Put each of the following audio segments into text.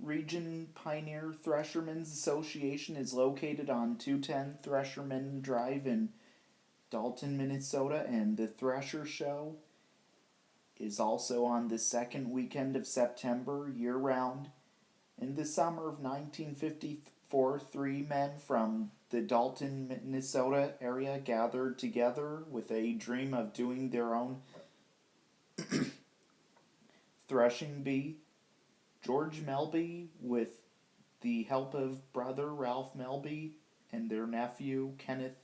Region Pioneer Threshermen's Association is located on 210 Threshermen Drive in Dalton, Minnesota, and the Thresher Show is also on the second weekend of September, year-round. In the summer of 1954, three men from the Dalton, Minnesota area gathered together with a dream of doing their own threshing bee. George Melby, with the help of brother Ralph Melby and their nephew Kenneth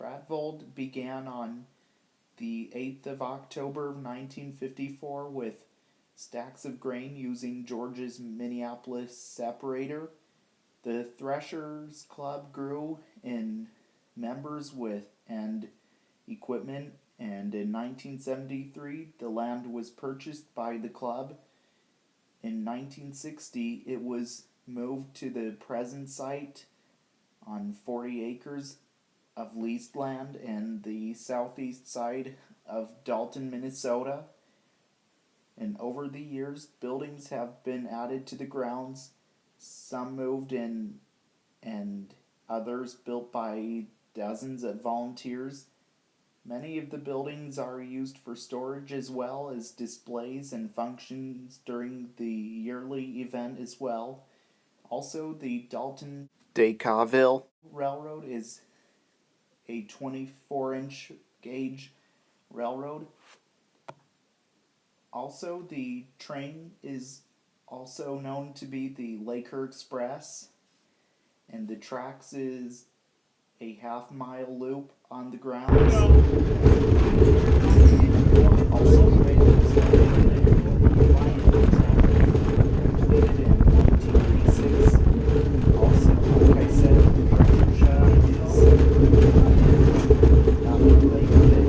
Bradvold, began on the 8th of October of 1954 with stacks of grain using George's Minneapolis separator. The Threshers Club grew in members with and equipment, and in 1973 the land was purchased by the club. In 1960 it was moved to the present site on 40 acres of leased land in the southeast side of Dalton, Minnesota. And over the years, buildings have been added to the grounds, some moved in and others built by dozens of volunteers. Many of the buildings are used for storage as well as displays and functions during the yearly event as well. Also, the Dalton Decaville Railroad is a 24-inch gauge railroad. Also, the train is also known to be the Laker Express, and the tracks is a half-mile loop on the grounds. Also, the railroad is completed in 1986. Also, like I said, the Thresher Show is after Labor Day.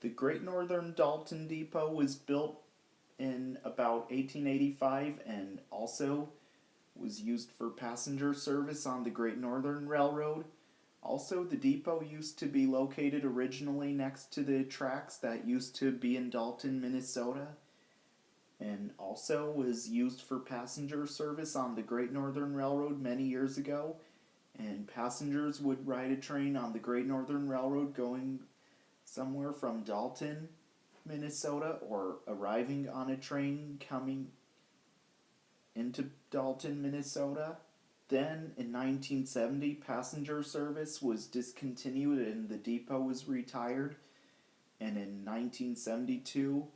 The Great Northern Dalton Depot was built in about 1885 and also was used for passenger service on the Great Northern Railroad. Also, the depot used to be located originally next to the tracks that used to be in Dalton, Minnesota, and also was used for passenger service on the Great Northern Railroad many years ago. And passengers would ride a train on the Great Northern Railroad going somewhere from Dalton, Minnesota, or arriving on a train coming into Dalton, Minnesota. Then, in 1970, passenger service was discontinued and the depot was retired. And in 1972,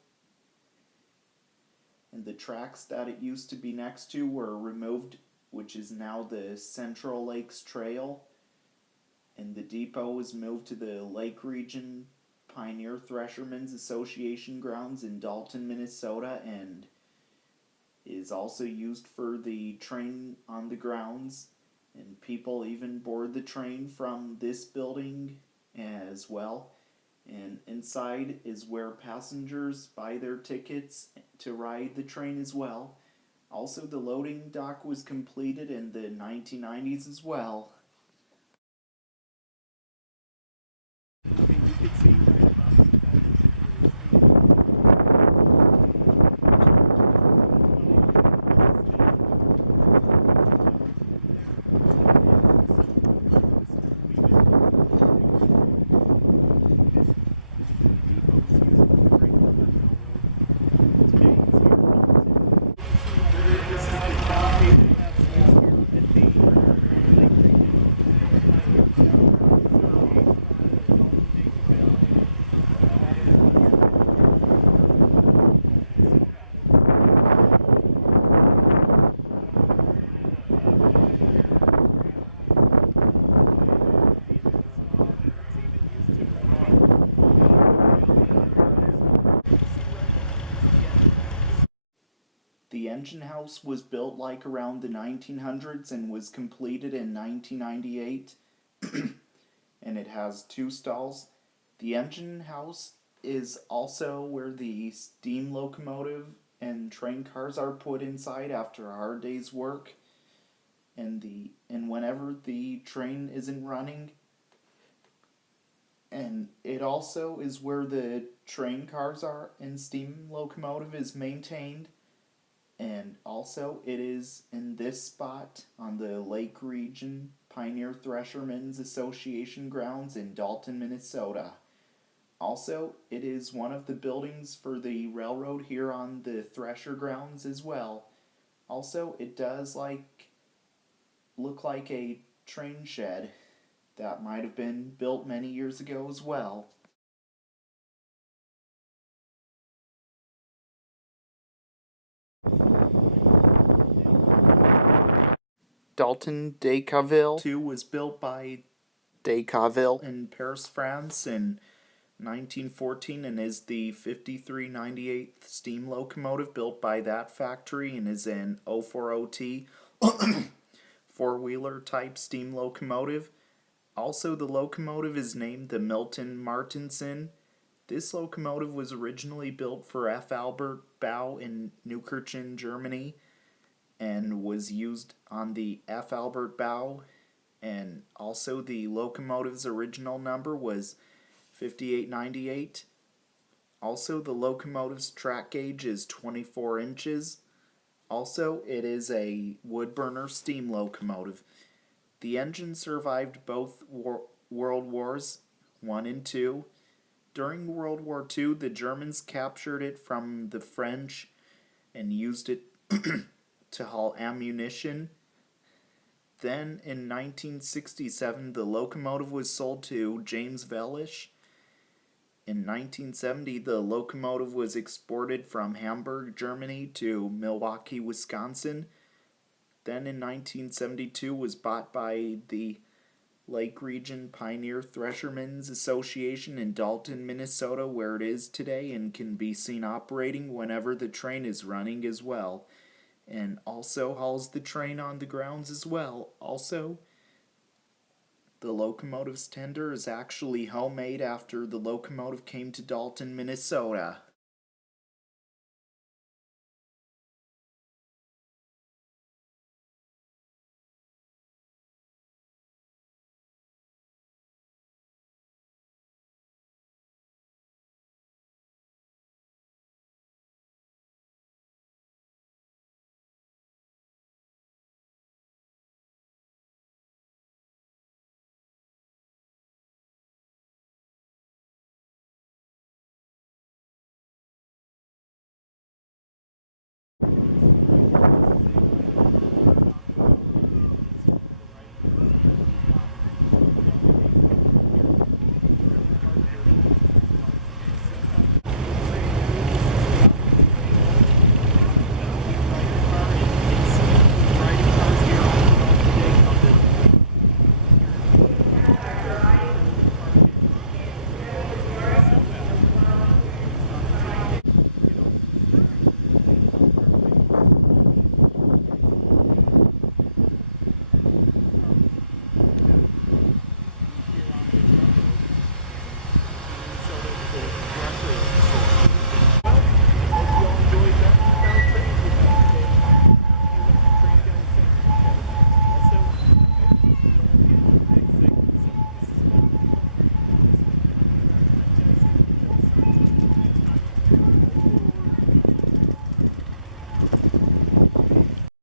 and the tracks that it used to be next to were removed, which is now the Central Lakes Trail. And the depot was moved to the Lake Region Pioneer Threshermen's Association grounds in Dalton, Minnesota, and is also used for the train on the grounds, and people even board the train from this building as well. And inside is where passengers buy their tickets to ride the train as well. Also, the loading dock was completed in the 1990s as well. engine house was built like around the 1900s and was completed in 1998, and it has two stalls. The engine house is also where the steam locomotive and train cars are put inside after a hard day's work. And whenever the train isn't running, and it also is where the train cars are and steam locomotive is maintained. And also, it is in this spot on the Lake Region Pioneer Threshermen's Association grounds in Dalton, Minnesota. Also, it is one of the buildings for the railroad here on the Thresher grounds as well. Also, it does look like a train shed that might have been built many years ago as well. Dalton Decaville 2 was built by Decaville in Paris, France in 1914 and is the 5398th steam locomotive built by that factory and is an 040T four-wheeler type steam locomotive. Also, the locomotive is named the Milton Martinson. This locomotive was originally built for F. Albert Bau in Neukirchen, Germany, and was used on the F. Albert Bau. And also, the locomotive's original number was 5898. Also, the locomotive's track gauge is 24 inches. Also, it is a wood burner steam locomotive. The engine survived both World Wars I and II. During World War II, the Germans captured it from the French and used it to haul ammunition. Then, in 1967, the locomotive was sold to James Vellish. In 1970, the locomotive was exported from Hamburg, Germany to Milwaukee, Wisconsin. Then in 1972 was bought by the Lake Region Pioneer Threshermen's Association in Dalton, Minnesota, where it is today and can be seen operating whenever the train is running as well. And also hauls the train on the grounds as well. Also, the locomotive's tender is actually homemade after the locomotive came to Dalton, Minnesota.